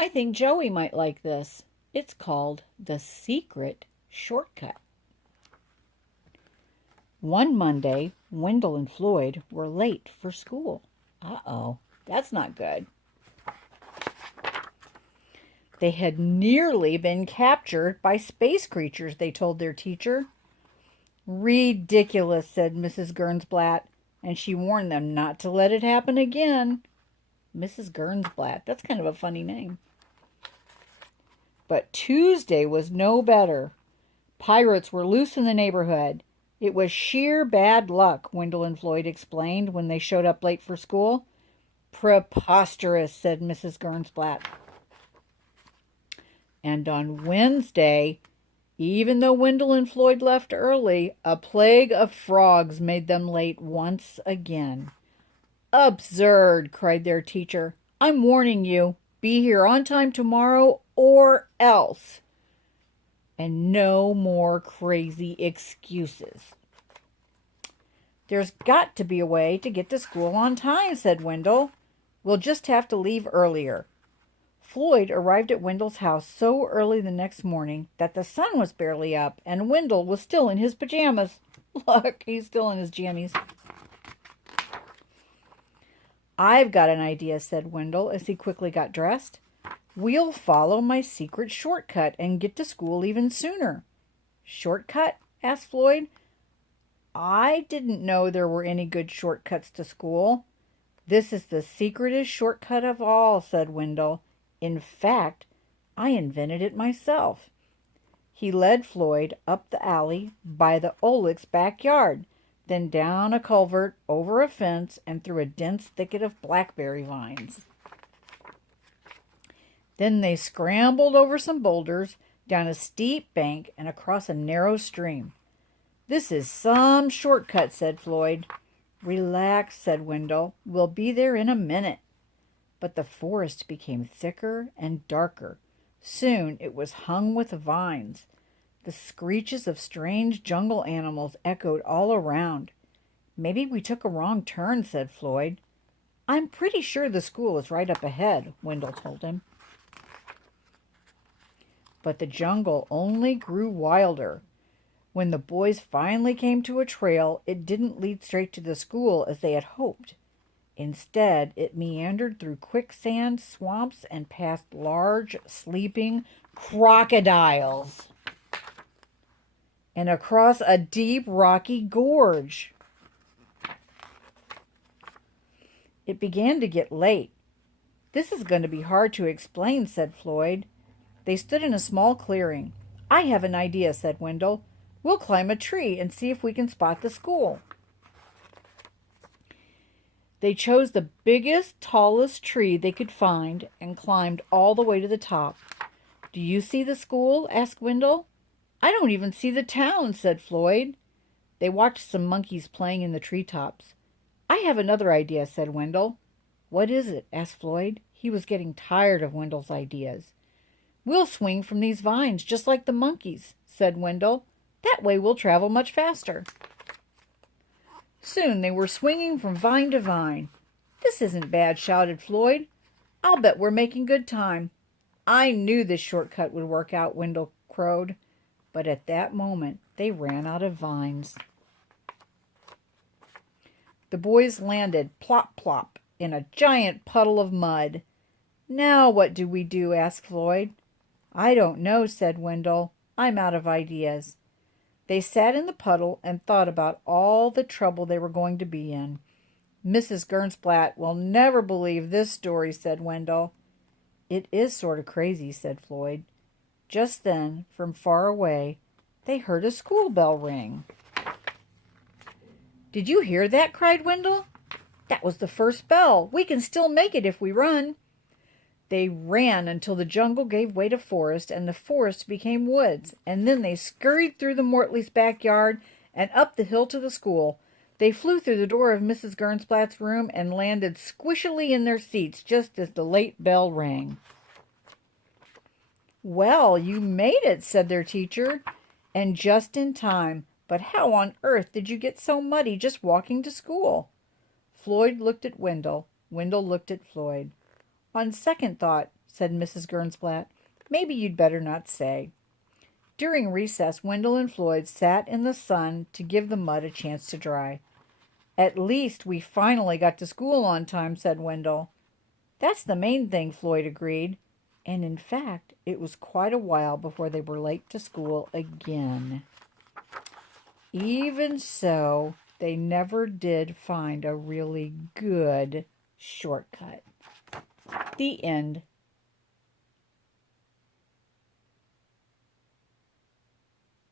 I think Joey might like this. It's called The Secret Shortcut. One Monday, Wendell and Floyd were late for school. Uh-oh, that's not good. They had nearly been captured by space creatures, they told their teacher. Ridiculous, said Mrs. Gernsblatt, and she warned them not to let it happen again. Mrs. Gernsblatt, that's kind of a funny name. But Tuesday was no better. Pirates were loose in the neighborhood. It was sheer bad luck, Wendell and Floyd explained when they showed up late for school. Preposterous, said Mrs. Gernsblatt. And on Wednesday, even though Wendell and Floyd left early, a plague of frogs made them late once again. Absurd, cried their teacher. I'm warning you. Be here on time tomorrow or else. And no more crazy excuses. There's got to be a way to get to school on time, said Wendell. We'll just have to leave earlier. Floyd arrived at Wendell's house so early the next morning that the sun was barely up and Wendell was still in his pajamas. Look, he's still in his jammies. I've got an idea, said Wendell as he quickly got dressed. We'll follow my secret shortcut and get to school even sooner. Shortcut? Asked Floyd. I didn't know there were any good shortcuts to school. This is the secretest shortcut of all, said Wendell. In fact, I invented it myself. He led Floyd up the alley by the Olick's backyard, then down a culvert, over a fence, and through a dense thicket of blackberry vines. Then they scrambled over some boulders, down a steep bank, and across a narrow stream. This is some shortcut, said Floyd. Relax, said Wendell. We'll be there in a minute. But the forest became thicker and darker. Soon it was hung with vines. The screeches of strange jungle animals echoed all around. Maybe we took a wrong turn, said Floyd. I'm pretty sure the school is right up ahead, Wendell told him. But the jungle only grew wilder. When the boys finally came to a trail, it didn't lead straight to the school as they had hoped. Instead, it meandered through quicksand, swamps, and past large, sleeping crocodiles, and across a deep, rocky gorge. It began to get late. This is going to be hard to explain, said Floyd. They stood in a small clearing. I have an idea, said Wendell. We'll climb a tree and see if we can spot the school. They chose the biggest, tallest tree they could find and climbed all the way to the top. Do you see the school? Asked Wendell. I don't even see the town, said Floyd. They watched some monkeys playing in the treetops. I have another idea, said Wendell. What is it? Asked Floyd. He was getting tired of Wendell's ideas. We'll swing from these vines just like the monkeys, said Wendell. That way we'll travel much faster. Soon they were swinging from vine to vine. This isn't bad, shouted Floyd. I'll bet we're making good time. I knew this shortcut would work out, Wendell crowed. But at that moment, they ran out of vines. The boys landed plop plop in a giant puddle of mud. Now what do we do? Asked Floyd. I don't know, said Wendell. I'm out of ideas. They sat in the puddle and thought about all the trouble they were going to be in. Mrs. Gernsblatt will never believe this story, said Wendell. It is sort of crazy, said Floyd. Just then, from far away, they heard a school bell ring. Did you hear that? Cried Wendell. That was the first bell. We can still make it if we run. They ran until the jungle gave way to forest, and the forest became woods, and then they scurried through the Mortleys' backyard and up the hill to the school. They flew through the door of Mrs. Gernsblatt's room and landed squishily in their seats just as the late bell rang. Well, you made it, said their teacher, and just in time. But how on earth did you get so muddy just walking to school? Floyd looked at Wendell. Wendell looked at Floyd. On second thought, said Mrs. Gernsblatt. Maybe you'd better not say. During recess, Wendell and Floyd sat in the sun to give the mud a chance to dry. At least we finally got to school on time, said Wendell. That's the main thing, Floyd agreed. And in fact, it was quite a while before they were late to school again. Even so, they never did find a really good shortcut. The end.